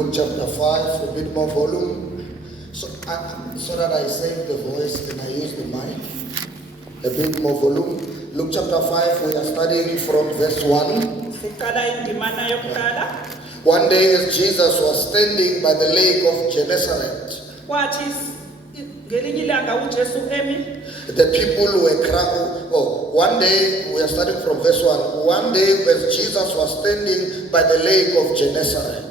Luke chapter 5, a bit more volume. So that I save the voice and I use the mic. A bit more volume. Luke chapter 5, we are studying from verse 1. One day as Jesus was standing by the lake of Gennesaret, the people were crying. One day, we are starting from verse 1. One day as Jesus was standing by the lake of Gennesaret,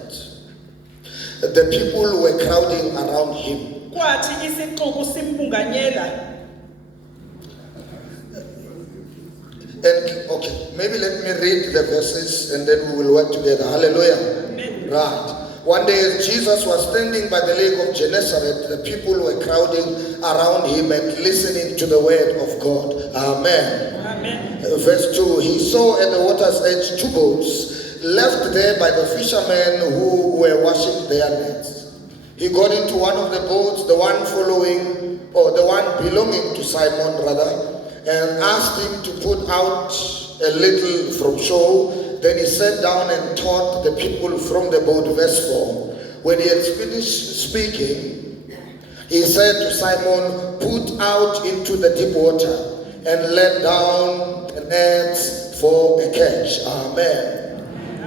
the people were crowding around him. And okay, maybe let me read the verses and then we will work together. Hallelujah. Amen. Right. One day as Jesus was standing by the lake of Gennesaret, the people were crowding around him and listening to the word of God. Amen. Amen. Verse 2, he saw at the water's edge 2 boats left there by the fishermen who were washing their nets. He got into one of the boats, the one belonging to Simon rather, and asked him to put out a little from shore. Then he sat down and taught the people from the boat. Verse 4. When he had finished speaking, he said to Simon, put out into the deep water and let down the nets for a catch. Amen.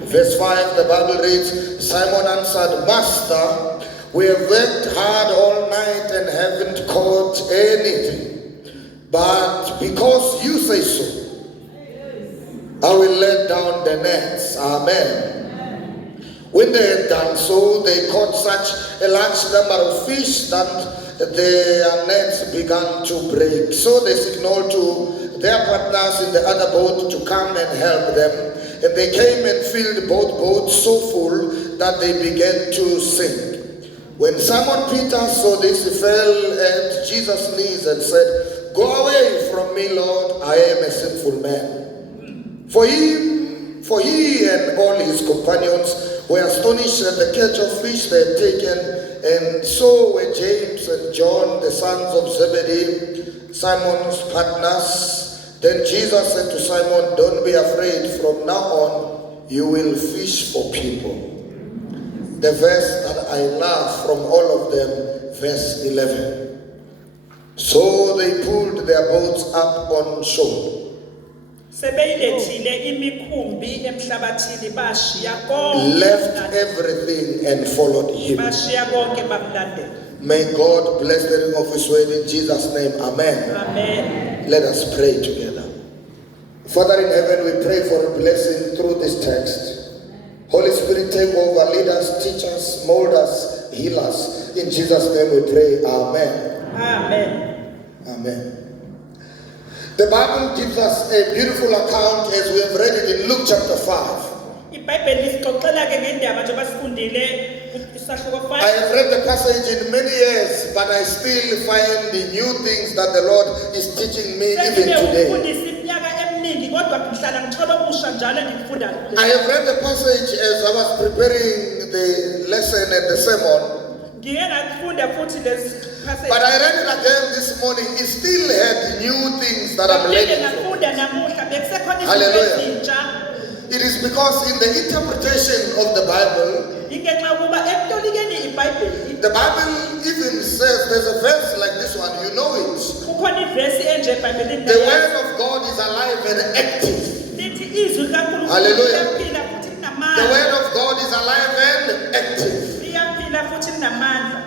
Verse 5, the Bible reads, Simon answered, Master, we have worked hard all night and haven't caught anything. But because you say so, I will let down the nets. Amen. When they had done so, they caught such a large number of fish that their nets began to break. So they signaled to their partners in the other boat to come and help them. And they came and filled both boats so full that they began to sink. When Simon Peter saw this, he fell at Jesus' knees and said, Go away from me, Lord, I am a sinful man. For he and all his companions were astonished at the catch of fish they had taken, and so were James and John, the sons of Zebedee, Simon's partners. Then Jesus said to Simon, Don't be afraid, from now on you will fish for people. The verse that I love from all of them, verse 11. So they pulled their boats up on shore. Left everything and followed him. May God bless the reading of his word in Jesus' name. Amen. Amen. Let us pray together. Father in heaven, we pray for a blessing through this text. Holy Spirit, take over, lead us, teach us, mold us, heal us. In Jesus' name we pray. Amen. Amen. Amen. The Bible gives us a beautiful account as we have read it in Luke chapter 5. I have read the passage in many years, but I still find the new things that the Lord is teaching me even today. I have read the passage as I was preparing the lesson and the sermon. But I read it again this morning. It still had new things that I'm learning from. Hallelujah. It is because in the interpretation of the Bible, the Bible even says, there's a verse like this one, you know it. The word of God is alive and active. Hallelujah. The word of God is alive and active.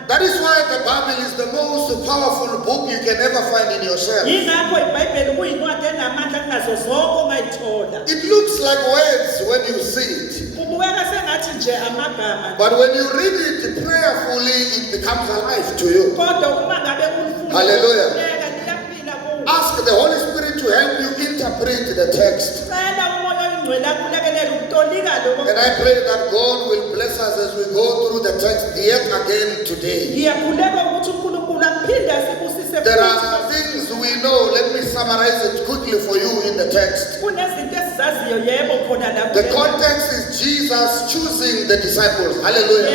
That is why the Bible is the most powerful book you can ever find in your shelf. It looks like words when you see it. But when you read it prayerfully, it becomes alive to you. Hallelujah. Ask the Holy Spirit to help you interpret the text. And I pray that God will bless us as we go through the text yet again today. There are things we know. Let me summarize it quickly for you in the text. The context is Jesus choosing the disciples. Hallelujah.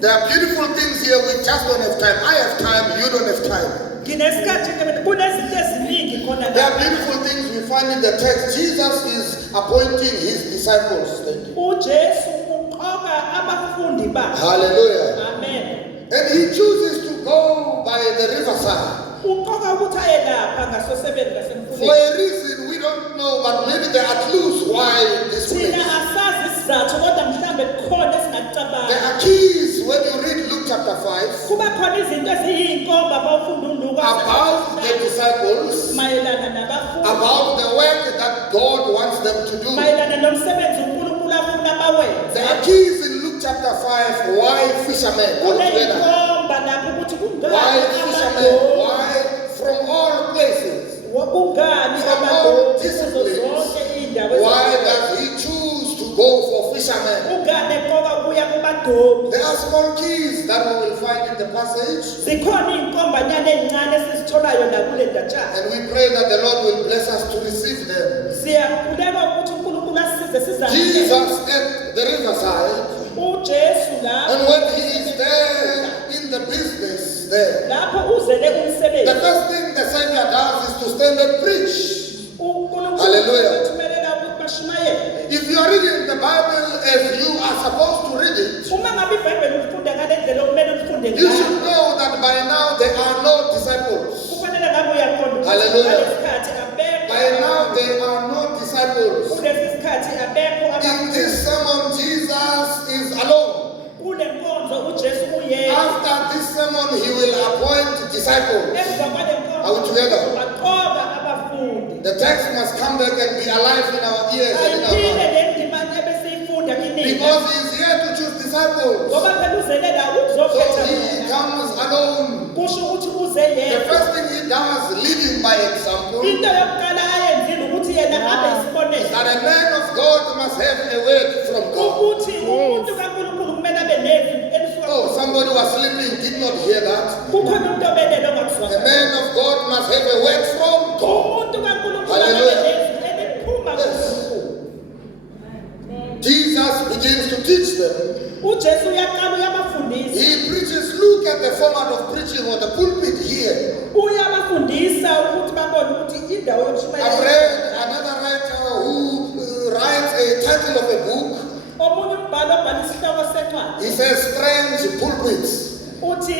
There are beautiful things here. We just don't have time. I have time. You don't have time. There are beautiful things we find in the text. Jesus is appointing his disciples. Thank you. uJesu uqoka abafundi bakhe. Hallelujah. Amen. And he chooses to go by the riverside. Uqoka ukuthi aye lapha ngasosebeni For ngasemfuleni. a reason we don't know, but maybe there are clues why this Thina place. asazi isizathu kodwa mhlambe kukhona esingakucabangi. There are keys when you read Luke chapter 5 Kuba khona izinto eziyinkomba bawufunda uNduku about the disciples, mayelana nabafundi, about the work that God wants them to do. mayelana nomsebenzi uNkulunkulu afuna bawenze. There are keys in Luke chapter 5 why fishermen all together. Kuneyinkomba lapho ukuthi Why fishermen? kungani Why from all places? kungani From all amadoda disciplines. zonke indawo Why does he choose to go for fishermen? ungane qoka kuya kubadobi. There are small keys that we will find in the passage, Zikhona iy'nkombanyana ey'ncane esizitholayo nakule ndatshana. and we pray that the Lord will bless us to receive them. Siyakhuleka ukuthi uNkulunkulu asisize sizamukele. Jesus at the riverside, uJesu and lapho when he is there in the business there, lapho uzele the umsebenzi. first thing the Savior does is to stand and preach. uNkulunkulu Hallelujah. uthumelela ukuthi bashumayele. If you are reading the Bible as you are supposed to read it, Uma ngabe iBhayibheli ulifunde ngale ndlela okumele ulifunde you ngayo, should know that by now there are no disciples. kufanele ngabe uyaqonda ukuthi Hallelujah. ngalesi sikhathi abekho By now there are no disciples. kulesi sikhathi abekho In abafundi. this sermon, Jesus is alone. Kule nkonzo uJesu uyedwa. After this sermon, he will appoint disciples. Emva kwale Are we together? baqoka abafundi. The text must come back and be alive in our ears and in our Ayiphinde mouths. le ndima ebesiyifunda kiningi. Because he is here to choose disciples. Ngoba phela uzele la So ukuzokhetha he bona. comes alone. Kusho ukuthi uze The yedwa. first thing he does, leading by example, Into yokuqala ayenzile ukuthi yena abe isibonelo. that a man of God must have a word from God. Ukuthi umuntu kaNkulunkulu kumele abe nezwi elisuka Oh, somebody was sleeping, did not hear that. kukhona umuntu obelele A ongakuzwanga. man of God must have a word from God. Umuntu kaNkulunkulu Hallelujah. abe nezwi eliphuma Yes. kuNkulunkulu. Jesus begins to teach them. uJesu uyaqala uyabafundisa. He preaches. Look at the format of preaching on the pulpit here. Uyabafundisa ukuthi babone ukuthi indawo I've yokushumayela. read another writer who writes a title of a book. Omunye umbhalo obhala isihloko sencwadi He says strange pulpits. uthi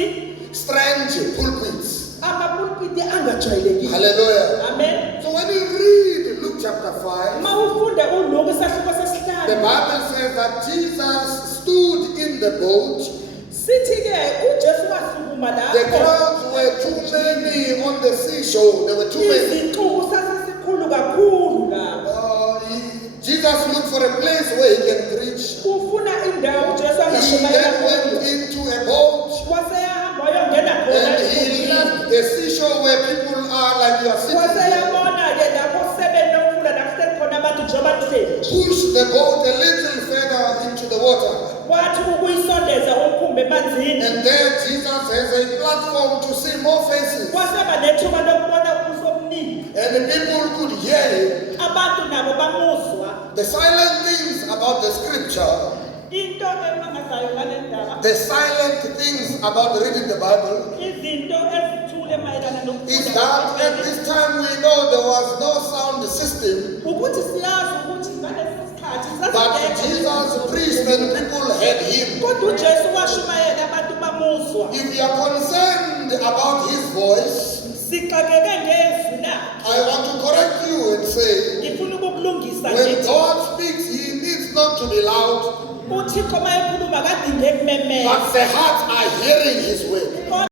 Strange pulpits. amapulpiti angajwayelekile. Hallelujah. Amen. So when you read Luke chapter 5, Uma ufunda uLuka isahluko the sesihlanu, Bible says that Jesus stood in the boat. sithi-ke uJesu wasukuma The lapho. crowds were too many on the seashore. There were too many. Izixuku sasesikhulu kakhulu lapho. Jesus looked for a place where he can preach. Ufuna indawo uJesu He angashumayela then went kuyo. into a boat Waseyahamba wayongena khona and he esikhulwini. left the seashore where people are like you are sitting. Waseyabona-ke lapho sebeni lomfula lapho sekukhona abantu njengoba nihleli. Pushed the boat a little further into the water. Wathi ukuyisondeza umkhumbi emanzini. And there Jesus has a platform to see more faces. Waseba nethuba lokubona ubuso obuningi. And the people could hear him. Abantu nabo bamuzwa. The silent things about the scripture, Into emangazayo ngale ndaba. the silent things about reading the Bible, Izinto ezithule mayelana is nokufunda. that at this time we know there was no sound system, Ukuthi siyazi ukuthi ngalesi sikhathi but sasingekho. Jesus preached and people heard him. Kodwa uJesu washumayela abantu bamuzwa. If you are concerned about his voice, Sixakeke ngezwi lakhe. I want to correct you and say, Ngifuna ukukulungisa when nje. God speaks, he needs not to be loud, uThixo mayekhuluma kadinge kumemeza. but the hearts are hearing his word.